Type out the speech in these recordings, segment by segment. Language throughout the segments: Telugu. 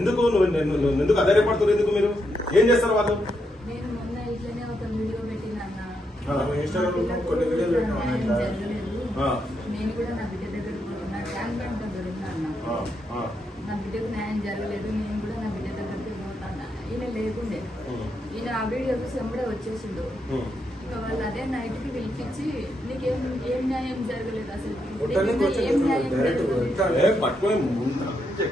ఎందుకు నువ్వు ఎందుకు అధైర్యపడుతున్నారు? ఎందుకు మీరు ఏం చేస్తారు వాళ్ళు? నేను మొన్న ఇట్లనే ఒక వీడియో పెట్టినన్న కొన్ని వీడియోలు నేను కూడా నా బిడ్డ దగ్గర పోతున్నా, ట్యాంక్ బండ్ దగ్గర ఉన్నా అన్న. నా బిడ్డకు న్యాయం జరగలేదు, నేను కూడా నా బిడ్డ దగ్గరికి పోతాను. ఈయన లేకుండే, ఈయన ఆ వీడియో చూసి ఎంబడే వచ్చేసిండు. ఇంకా వాళ్ళు అదే నైట్ కి పిలిపించి నీకేం న్యాయం జరగలేదు, అసలు ఏం న్యాయం పట్టుకొని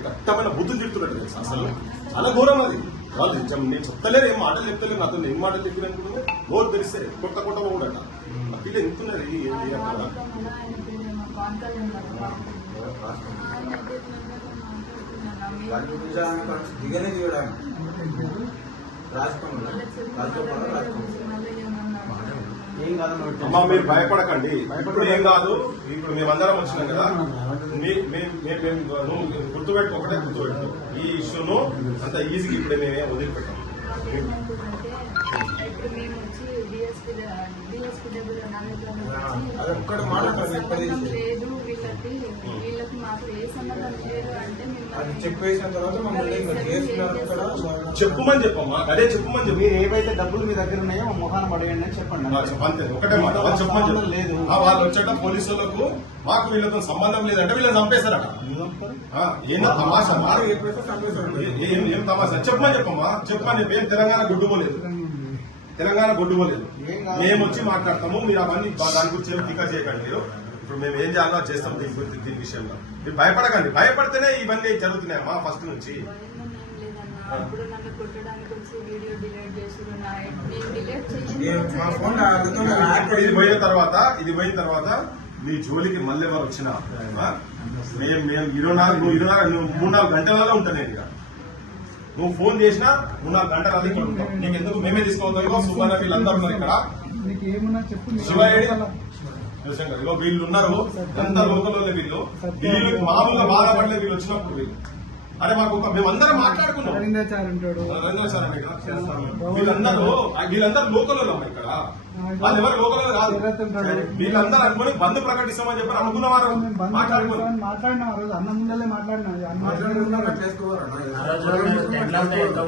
కట్టమైన బుద్ధులు చెప్తున్నట్టు అసలు చాలా ఘోరం అది. వాళ్ళు నేను చెప్తలేరు, ఏం మాటలు చెప్తలేరు, నాతో ఏం మాటలు చెప్పిన అనుకుంటున్నా నోరు తెరిస్తే కొత్త కొత్త కూడా ఆ పిల్ల ఎంతున్నది అమ్మా. మీరు భయపడకండి, ఇప్పుడు ఏం కాదు. ఇప్పుడు మేమందరం వచ్చినాం కదా, గుర్తుపెట్టు, ఒకటే గుర్తుపెట్టు, ఈ ఇష్యూను అంత ఈజీగా ఇప్పుడే మేమే వదిలిపెట్టాం. లేదు వీళ్ళకి మాకు ఏ సంబంధం లేదు అంటే చెప్పేసిన తర్వాత చెప్పుమని చెప్పమ్మా, అదే చెప్పుమని చెప్పు. మీరు ఏవైతే డబ్బులు మీ దగ్గర ఉన్నాయో మొహాన్ని పడేయండి అని చెప్పండి. అంతే, ఒకటే మాట వాళ్ళు చెప్పమని చెప్పు. లేదు వాళ్ళు వచ్చేట పోలీసులకు మాకు వీళ్ళతో సంబంధం లేదంటే వీళ్ళని చంపేశారట. ఏం తమాషా, ఏం తమాషా? చెప్పమని చెప్పమ్మా, చెప్పమని చెప్పి. ఏం తెలంగాణ గుడ్డుపోలేదు, తెలంగాణ గుడ్డుపోలేదు. మేము వచ్చి మాట్లాడతాము, మీరు అవన్నీ దాని గురించి ఏం టీకా చేయకండి. మీరు ఇప్పుడు మేము ఏం చేయాలో చేస్తాం దీని గురించి, దీని విషయంలో మీరు భయపడకండి. భయపడితేనే ఇవన్నీ జరుగుతున్నాయమ్మా ఫస్ట్ నుంచి. ఇది పోయిన తర్వాత నీ జోలికి మళ్ళీ ఎవరు వచ్చినా మేము 3-4 గంటలలో ఉంటాను నేను. ఇక నువ్వు ఫోన్ చేసినా 3-4 గంటలు అది ఇక్కడ ఉంటాం. నీకు ఎందుకు మేమే తీసుకోవద్దాం. సుమారు వీళ్ళందరూ ఉన్నారు ఇక్కడ, శివశంకర్ ఇగో వీళ్ళు ఉన్నారు, ఎంత లోకల్ వీళ్ళు మామూలుగా బాధపడలేదు. వీళ్ళు వచ్చినప్పుడు వీళ్ళు అరే మాకు మేమందరం మాట్లాడుకున్నాం. వీళ్ళందరూ లోకల్ ఇక్కడ, వాళ్ళు ఎవరు లోకల్ కాదు. వీళ్ళందరూ అనుకుని బంద్ ప్రకటిస్తామని చెప్పి అనుకున్న వారు మాట్లాడుకున్నాం.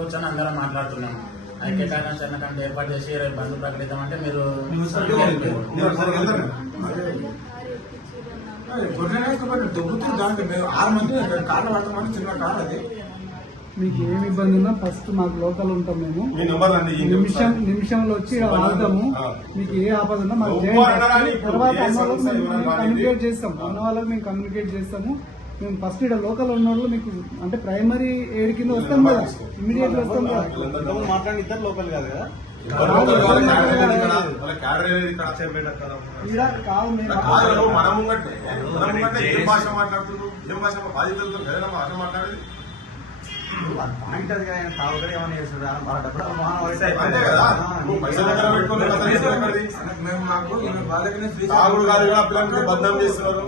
కూర్చొని అందరం మాట్లాడుతున్నాము. ఐక్యతాకంటే ఏర్పాటు చేసి బంద్ ప్రకటిద్దామంటే మీరు దొబ్బుతుంది. దాంట్లో మేము 6 మంది కార్లు పడతామని చిన్న కార్ అది. మీకు ఏమి ఇబ్బంది ఉన్నా ఫస్ట్ మాకు లోకల్ ఉంటాం. మేము నిమిషంలో వచ్చి ఆగుతాము. మీకు ఏ ఆపద ఉన్నా మాకు తర్వాత అన్న వాళ్ళకి మేము కమ్యూనికేట్ చేస్తాం. అన్న వాళ్ళకి మేము కమ్యూనికేట్ చేస్తాము. మేము ఫస్ట్ ఇక్కడ లోకల్ ఉన్న వాళ్ళు మీకు అంటే ప్రైమరీ ఎయిడ్ కింద వస్తాం కదా, ఇమీడియట్ వస్తాం కదా. మాట్లాడి ఇద్దరు లోకల్ కాదు కదా, ఏం భాష మాట్లాడుతున్నావు? ఏం భాష బాధితులతో భాష మాట్లాడేది పాయింట్ అది ఆయన తాగుతారు ఏమైనా చేస్తారు అంతే కదా. నువ్వు పైసలు దగ్గర పెట్టుకుని తాగుడు కాదు, పిల్లలకి బద్నాం చేస్తున్నారు,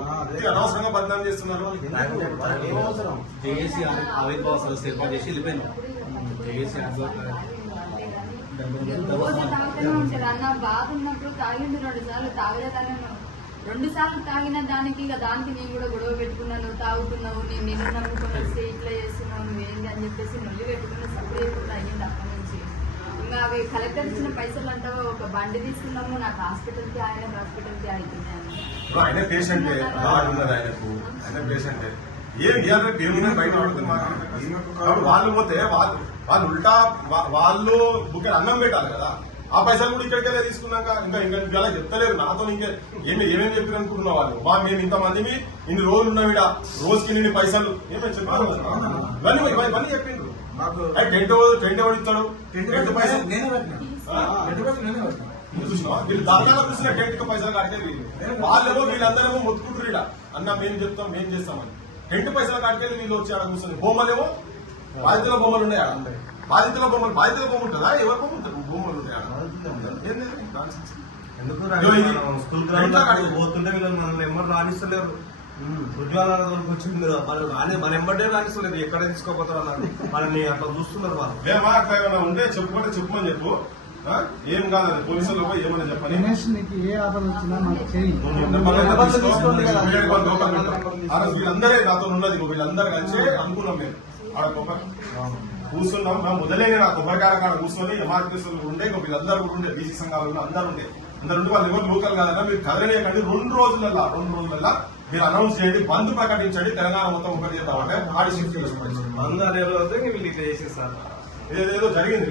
అనవసరంగా బద్నాం చేస్తున్నారు. జేఏసీ ఆవిర్భావ సదస్సు ఏర్పాటు చేసి వెళ్ళిపోయినాం. జేఏసీ రోజు తాగుతూనే ఉంటాడు అన్న. బాధ ఉన్నప్పుడు తాగిండు 2 సార్లు, తాగలేదన్న 2 సార్లు తాగిన దానికి నేను కూడా గొడవ పెట్టుకున్నాను. తాగుతున్నావు, నేను నిన్ను నమ్ముకొని వస్తే ఇట్లా చేస్తున్నావు, నువ్వేంటి అని చెప్పేసి నొల్లి పెట్టుకున్న సపోర్ట్ అయిపోతుంది అయ్యింది అప్పటి నుంచి. ఇంకా అవి కలెక్టర్ ఇచ్చిన పైసలు అంటావా, ఒక బండి తీసుకున్నాము, నాకు హాస్పిటల్కి హాస్పిటల్కి అవుతున్నాయి. ఆయన పేషెంటే, ఆయన పేషెంటే. ఏం బయట వాళ్ళు పోతే వాళ్ళు ఉల్టా వాళ్ళు బుక్ అన్నం పెట్టాలి కదా. ఆ పైసలు కూడా ఇక్కడికెళ్ళే తీసుకున్నాక ఇంకా ఇలా చెప్తలేరు నాతో. ఇంకా ఏమేమి చెప్పారు అనుకుంటున్నావు వాళ్ళు? మేము ఇంతమంది ఇన్ని రోజులు ఉన్నాం ఇక్కడ, రోజుకి ఇన్ని పైసలు ఏమేమి చెప్పారు ఇవన్నీ చెప్పిండ్రు. టెంట్ ఎవరు ఇస్తాడు? టెంట్ పైసలు చూసినా వీళ్ళు దాదాపు చూసిన టెంట్ పైసలు కడితే వాళ్ళేమో వీళ్ళందరేమో మొత్తుకుంటారు ఇక్కడ, అన్న మేము చెప్తాం మేము చేస్తామని. టెంట్ పైసలు కడితే వీళ్ళు వచ్చి ఆడ కూర్చొని బొమ్మలేమో బాధితుల బొమ్మలు ఉన్నాయి ఆడ. బాధితుల బొమ్మ ఉంటుందా? ఎవరి బొమ్మ ఉంటుంది? బొమ్మలు ఉంటాయి ఆడ. పోతుంటే వీళ్ళు మనల్ని ఎవరు రాణిస్తలేరు. ఉద్యోగాలకు వచ్చింది కదా, మన ఎంబడే రాణిస్తలేదు. ఎక్కడ తీసుకోపోతారు మనల్ని అట్లా చూస్తున్నారు వాళ్ళు. మేమా అట్లా ఏమైనా ఉంటే చెప్పుకుంటే చెప్పమని చెప్పు. ఏం కాదు పోలీసులు ఏమన్నా చెప్పండి. నీకు ఏ ఆపద వచ్చినా మాకు చేయి. వీళ్ళందరే నాతో ఉన్నది, వీళ్ళందరూ కలిసి అనుకున్నాం మేము. ఆడ కొబ్బరి కూర్చున్నాం మేము మొదలైన నా కొబ్బరికాయ కాడ కూర్చొని ఎమార్టీసులు ఉండే వీళ్ళందరూ కూడా ఉండే బీసీ సంఘాలు అందరూ ఉండే అందరు వాళ్ళు ఎవరు లోకల్ కాదన్నా మీరు కదలనేకండి 2 రోజులలో మీరు అనౌన్స్ చేయండి, బంద్ ప్రకటించండి, తెలంగాణ మొత్తం ఒకటి చేద్దామంటే ఆడి షిఫ్ట్ ఏదేదో జరిగింది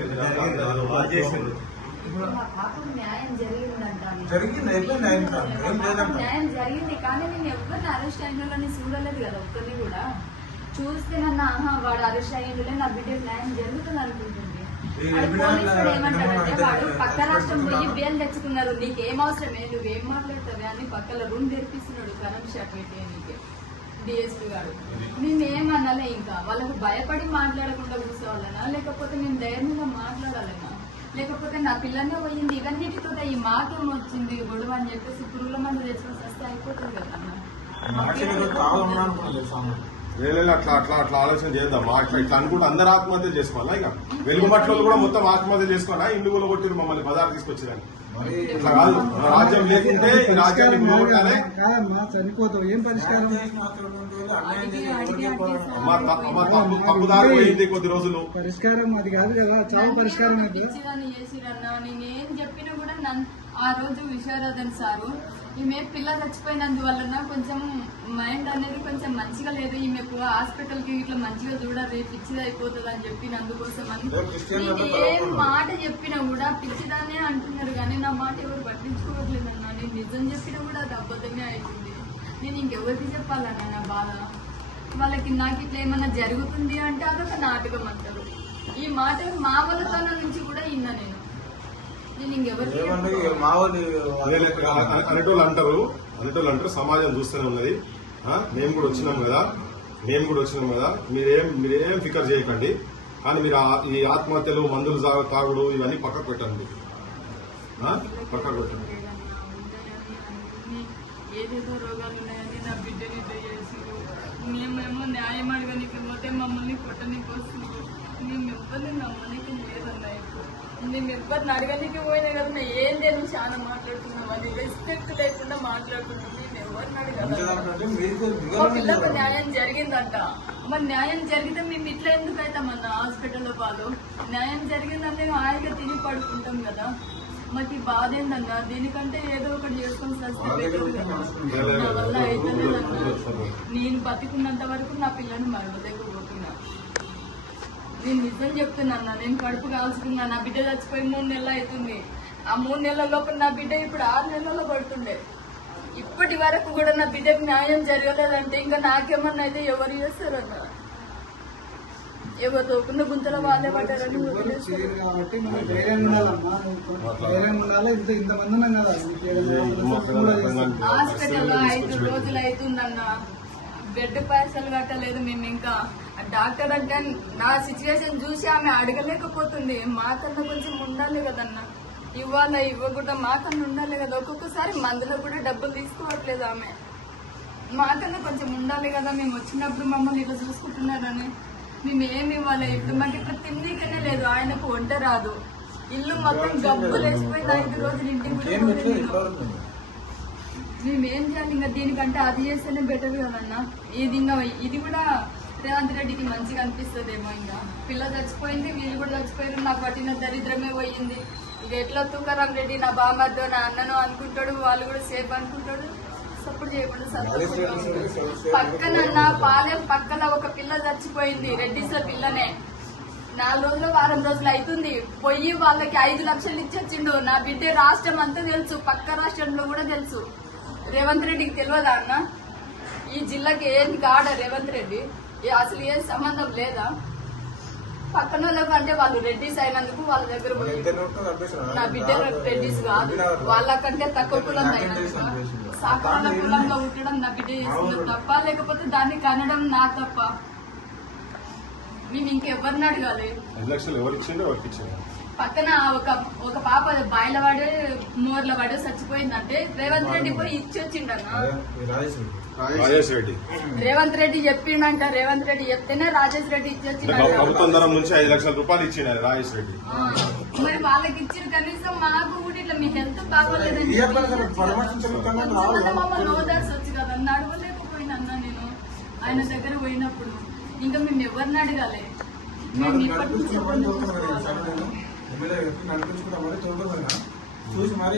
న్యాయం జరిగిందంటాను. జరిగింది ఎట్లా న్యాయం కాదు, ఏం లేదంట. న్యాయం జరిగింది కానీ నేను ఎవరిని అరెస్ట్ అయిన చూడలేదు కదా, ఒక్కరిని కూడా చూస్తే నన్ను వాడు అరెస్ట్ అయ్యిందిలే నా బిడ్డకి న్యాయం జరుగుతుంది అనుకుంటుంది. పోలీసుడు ఏమంటాడంటే వాడు పక్క రాష్ట్రం పోయి బేల్ తెచ్చుకున్నారు, నీకేం అవసరమే నువ్వేం మాట్లాడతావే అని పక్కల రూమ్ తెరిపిస్తున్నాడు కరెంట్ షాక్ పెట్టి నీకే డిఎస్పీ గారు. మేమేమనాలే ఇంకా వాళ్ళకు భయపడి మాట్లాడకుండా కూర్చోవాలనా, లేకపోతే నేను ధైర్యంగా మాట్లాడాలనా, లేకపోతే నా పిల్లనే పోయింది ఇవన్నిటితో ఈ మాకేం వచ్చింది గొడవ అని చెప్పేసి పురుగుల మందు తెచ్చుకొని వస్తే అయిపోతుంది కదా. లేదు అట్లా అట్లా అట్లా ఆలోచన చేద్దాం. ఇట్లా అనుకుంటే అందరు ఆత్మహత్య చేసుకోవాలా? ఇక వెలుగుమట్లో కూడా మొత్తం ఆత్మహత్య చేసుకోవాలా? ఇండ్లు కూడా కొట్టిరు మమ్మల్ని బజార్ తీసుకొచ్చేదాన్ని. ఇట్లా కాదు, రాజ్యం లేకుంటే ఈ రాజ్యాన్ని చనిపోతావు. ఏం పరిష్కారం? తప్పుదారి పోయింది కొద్ది రోజులు. పరిష్కారం అది కాదు కదా, చాలా పరిష్కారం అయితే చేసిరన్నా. నేనేం చెప్పినా కూడా ఆ రోజు విశారదన్ సారు ఈమె పిల్ల చచ్చిపోయినందువలన కొంచెం మైండ్ అనేది కొంచెం మంచిగా లేదు, ఈమెకు హాస్పిటల్ కి ఇట్లా మంచిగా చూడాలి పిచ్చిది అయిపోతుంది అని చెప్పినందుకోసం అని ఏం మాట చెప్పినా కూడా పిచ్చిదానే అంటున్నారు కానీ నా మాట ఎవరు పట్టించుకోవట్లేదన్నా. నేను నిజం చెప్పినా కూడా అది అబద్ధమే అవుతుంది. నేను ఇంకెవరికి చెప్పాలన్నా నా బాధ? వాళ్ళకి నాకు ఇట్లా ఏమన్నా జరుగుతుంది అంటే అదొక నాటకం అంటారు. ఈ మాట మా వాళ్ళతనం నుంచి కూడా విన్నా నేను అనేటోళ్ళు అంటారు సమాజం చూస్తూనే ఉన్నది. మేము కూడా వచ్చినాం కదా, మీరేం ఫికర్ చేయకండి, కానీ మీరు ఈ ఆత్మహత్యలు మందులు తాగుడు ఇవన్నీ పక్కకు పెట్టండి. ఏదేదో రోగాలు ఉన్నాయని నా బిడ్డని చేసి మేమేమో న్యాయం అడగనికి పోతే మమ్మల్ని కొట్టనికి వస్తుంది. మేము ఎవరిని నమ్మనికి లేదన్నా. మేము ఎవరిని అడగనికి పోయినా కదా ఏం తెలియదు చాలా మాట్లాడుతున్నాం, అది రెస్పెక్ట్ లేకుండా మాట్లాడుతున్నాం. మేము ఎవరిని అడగాలి? పిల్లకు న్యాయం జరిగిందంట, మరి న్యాయం జరిగితే మేము ఇట్లా ఎందుకు అవుతామన్నా హాస్పిటల్లో పాలు? న్యాయం జరిగిందంటే హాయిగా తిని పడుకుంటాం కదా. మాకు బాధ ఏందన్నా, దీనికంటే ఏదో ఒకటి చేసుకొని సస్తే బెటర్ కదా. నా వల్ల అయితలేదన్నా. నేను బతికున్నంత వరకు నా పిల్లని మరవలేకపోతున్నా. నేను నిజం చెప్తున్నా, నేను కడుపు కాల్చుకున్నా. నా బిడ్డ చచ్చిపోయి 3 నెలలు అవుతుంది. ఆ 3 నెలల లోపల నా బిడ్డ ఇప్పుడు 6 నెలల్లో పడుతుండే. ఇప్పటి వరకు కూడా నా బిడ్డకు న్యాయం జరగలేదంటే ఇంకా నాకేమన్నా అయితే ఎవరు చేస్తారన్నా? ఎవరు తోకుండా గుంతల వాళ్ళే పడ్డారని కాబట్టి మనం ధైర్యం ఉండాలమ్మా, ధైర్యం ఉండాలి. ఇంతమంది ఉన్నాం కదా. హాస్పిటల్లో 5 రోజులు అవుతుందన్నా, బెడ్ పైసలు కట్టలేదు మేము. ఇంకా డాక్టర్ అంటే నా సిచ్యువేషన్ చూసి ఆమె అడగలేకపోతుంది. మాకన్నా కొంచెం ఉండాలి కదన్నా, ఇవ్వాలా ఇవ్వకుండా మాకన్నా ఉండాలి కదా. ఒక్కొక్కసారి మందులో కూడా డబ్బులు తీసుకోవట్లేదు ఆమె. మాకన్నా కొంచెం ఉండాలి కదా. మేము వచ్చినప్పుడు మమ్మల్ని ఇట్లా చూసుకుంటున్నారని మేము ఏమి ఇవ్వాలి? ఇప్పుడు మాకు ఇట్లా తిండికనే లేదు, ఆయనకు వంట రాదు, ఇల్లు మొత్తం గబ్బులు వేసిపోయింది. 5 రోజులు ఇంటికి మేమేం చేయాలి? ఇంకా దీనికంటే అది చేస్తేనే బెటర్ కదన్నా. ఇది కూడా రేవంత్ రెడ్డికి మంచిగా అనిపిస్తుందేమో. ఇంకా పిల్ల చచ్చిపోయింది, వీళ్ళు కూడా చచ్చిపోయారు, నాకు పట్టిన దరిద్రమే పోయింది. ఇక ఎట్లా తుకారాం రెడ్డి నా బామ్మతో నా అన్నను అనుకుంటాడు, వాళ్ళు కూడా సేఫ్ అనుకుంటాడు. సపోర్ట్ చేయకుండా పక్కన పాలెం పక్కన ఒక పిల్ల చచ్చిపోయింది, రెడ్డిస్ల పిల్లనే. 4 రోజులు 4 రోజులు అవుతుంది. పోయి వాళ్ళకి 5 లక్షలు ఇచ్చొచ్చిండు. నా బిడ్డ రాష్ట్రం అంతా తెలుసు, పక్క రాష్ట్రంలో కూడా తెలుసు. రేవంత్ రెడ్డికి తెలియదా అన్న? ఈ జిల్లాకి ఏం కాడ రేవంత్ రెడ్డి? అసలు ఏం సంబంధం లేదా? పక్కన వాళ్ళకు అంటే వాళ్ళు రెడ్డిస్ అయినందుకు వాళ్ళ దగ్గర పోయి నా బిడ్డ రెడ్డిస్ కాదు, వాళ్ళకంటే తక్కువ కులం అయినందుకు సాకార కులంలో ఉండడం నా బిడ్డ చేసింది తప్ప, లేకపోతే దాన్ని కనడం నా తప్ప? మేము ఇంకెవరిని అడగాలి? పక్కన ఒక పాప బాయిలవాడే మోర్లవాడే చచ్చిపోయిందంటే రేవంత్ రెడ్డి పోయి ఇచ్చి వచ్చిండన్నా. రేవంత్ రెడ్డి చెప్పిండంట, రేవంత్ రెడ్డి చెప్తేనే రాజేష్ రెడ్డి ఇచ్చి వచ్చిండ నుంచి 5 లక్షల రూపాయలు ఇచ్చిండు రాజేష్ రెడ్డి. మరి వాళ్ళకి ఇచ్చిన కనీసం మాకు కూడా ఇట్లా మీ హెల్త్ బాగోలేదని మమ్మల్ని ఓదార్చి వచ్చి కదా. నడవలేకపోయినా నేను ఆయన దగ్గర పోయినప్పుడు ఇంకా మేము ఎవరిని అడగాలి? మేము ఇప్పటికీ చెప్పండి చూసుకోవాలి. ఎమ్మెల్యే నడిపించుకుంటా మరి తోడుకోదా చూసి మరి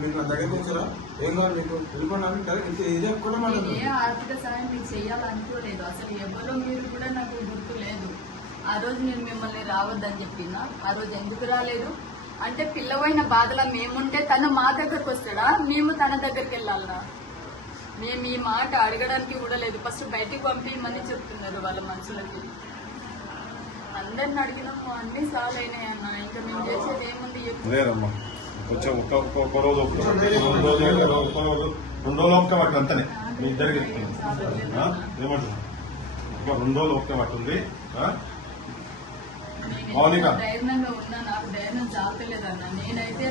మీరు నా దగ్గరికి వచ్చారా ఏం కావాలి మీకు వెళ్ళిపోయినా ఇదే కూడా నేను ఏ ఆర్థిక సాయం మీకు చెయ్యాలనుకోలేదు. అసలు ఎవరో మీరు కూడా నాకు గుర్తు లేదు. ఆ రోజు నేను మిమ్మల్ని రావద్దని చెప్పినా, ఆ రోజు ఎందుకు రాలేదు అంటే పిల్లవైన బాధలో మేముంటే తను మా దగ్గరకు వస్తాడా, మేము తన దగ్గరికి వెళ్ళాలనా? మేము ఈ మాట అడగడానికి కూడా లేదు. ఫస్ట్ బయటికి పంపించమని చెప్తున్నారు వాళ్ళ మనుషులకి. అందరిని అడిగినాము, అన్ని సార్లు అయినాయి అన్న. ఇంకా మేము చేసేది ఏముంది చెప్పు. లేదమ్మా కొంచెం ఒక్క రోజు రెండు రోజులు ఒక్క వాటి అంతనే మీ ఇద్దరికి ఏమంటున్నా ఒక 2 రోజులు ఒక్క వాటి ఉంది. మౌనిక ధైర్యంగా ఉన్నా, నాకు ధైర్యం చాలలేదన్న. నేనైతే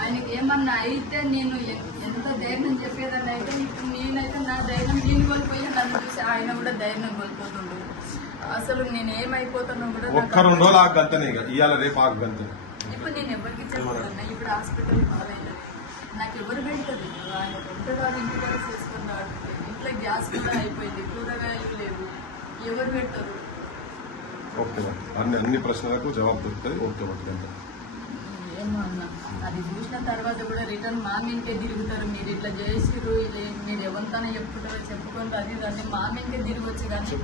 ఆయనకి ఏమన్నా అయితే నేను ఎంత ధైర్యం చెప్పేదాన్ని అయితే ఇప్పుడు నేనైతే నా ధైర్యం నేను కోల్పోయి నన్ను చూసి ఆయన కూడా ధైర్యం కోల్పోతుండు. అసలు నేను ఏమైపోతానో కూడా ఒక్క 2 రోజులు ఆగు గంతనే, ఇవాళ రేపు ఆగు గంతే. ఇప్పుడు నేను ఎవరికి చెప్పాలన్నా, ఇప్పుడు హాస్పిటల్ పాలైనా నాకు ఎవరు పెడతారు? ఆయన పెడతాడు, ఇంటి కూడా చేసుకున్నాడు. ఇంట్లో గ్యాస్ కూడా అయిపోయింది, కూరగాయలు లేవు, ఎవరు పెడతారు? ఓకే అన్ని ప్రశ్నలకు జవాబు దొరుకుతుంది. ఓకే గంట ఏమో అన్న, అది చూసిన తర్వాత కూడా రిటర్న్ మా మీకే తిరుగుతారు. మీరు ఇట్లా చేసిర్రు, మీరు ఎవరితోనే చెప్పుకుంటారో చెప్పుకుంటారు, అది దాన్ని మా మీకే తిరగొచ్చు. కానీ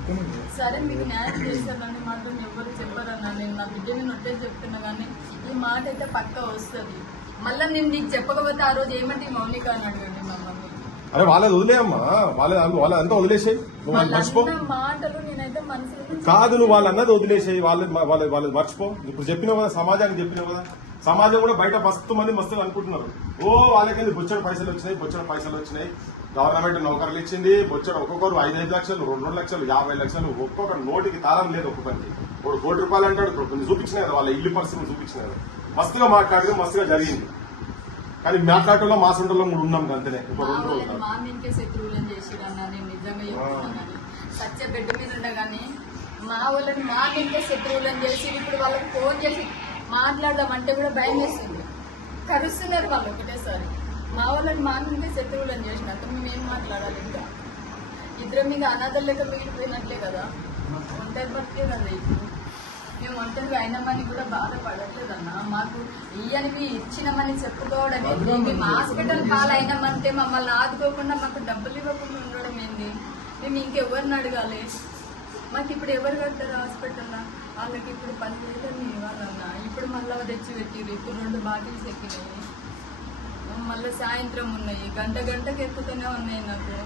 సరే మీకు న్యాయం చేశారని మాత్రం ఎవరు చెప్పారన్నా. నేను నా బిడ్డని నొట్టే చెప్తున్నా, కానీ ఈ మాట అయితే పక్కా వస్తుంది. మళ్ళీ నేను నీకు చెప్పకపోతే ఆ రోజు ఏమంటే మౌనిక అని అడగండి మమ్మల్ని. అరే వాళ్ళది వదిలేయమ్మా, వాళ్ళంతా వదిలేసాయి, నువ్వు వాళ్ళు మర్చిపో. మాటలు నేనైతే మనసులో కాదు, నువ్వు వాళ్ళన్నది వదిలేసాయి, వాళ్ళు మర్చిపో. ఇప్పుడు చెప్పినావు కదా, సమాజానికి చెప్పినావు కదా. సమాజం కూడా బయట మస్తుగా అనుకుంటున్నారు. వాళ్ళకి బొచ్చడు పైసలు వచ్చినాయి, గవర్నమెంట్ నౌకర్లు ఇచ్చింది, బొచ్చడు ఒక్కొక్కరు 5 లక్షలు, 2 లక్షలు, 50 లక్షలు, ఒక్కొక్కరు నోటికి తాళం లేదు. ఒక్కొక్కరికి 1 కోటి రూపాయలు అంటాడు. కొన్ని చూపించినాయి కదా, వాళ్ళ ఇల్లు పరిస్థితులు చూపించినాయి కదా. మస్తుగా మాట్లాడితే మస్తుగా జరిగింది. కానీ మాట్లాడటంలో మా సొంతలో కూడా ఉన్నాం అంతనే. ఒక 2 రోజులు మా మీకే శత్రువులను చేసిరన్నా. నేను నిజంగా చెప్తున్నాను, సత్య బిడ్డ మీద ఉండగానే మా వాళ్ళని మా మీకే శత్రువులను చేసి ఇప్పుడు వాళ్ళకి ఫోన్ చేసి మాట్లాడదామంటే కూడా భయం వేస్తుంది. కరుస్తున్నారు వాళ్ళు ఒకటేసారి. మా వాళ్ళని మా మీదే శత్రువులను చేసినంత మేమేం మాట్లాడాలి? ఇంకా ఇద్దరు మీద అనాథల లెక్క మిగిలిపోయినట్లే కదా. ఒంటరి బతికే కదా ఇప్పుడు. మేము ఒంటరిగా అయినామని కూడా బాధపడట్లేదన్నా. మాకు ఇయ్యనివి ఇచ్చినామని చెప్పుకోవడం ఏంటి? మేము హాస్పిటల్ పాలైనామంటే మమ్మల్ని ఆదుకోకుండా మాకు డబ్బులు ఇవ్వకుండా ఉండడం ఏంది? మేము ఇంకెవరిని అడగాలి? మాకు ఇప్పుడు ఎవరు కడతారు హాస్పిటల్లో? వాళ్ళకి ఇప్పుడు 10,000 ఇవ్వాలన్నా. ఇప్పుడు మళ్ళీ తెచ్చి పెట్టిరు. ఇప్పుడు 2 బాటిల్స్ ఎక్కినాయి, మళ్ళీ సాయంత్రం ఉన్నాయి, గంటకి ఎక్కుతూనే ఉన్నాయి నాకు.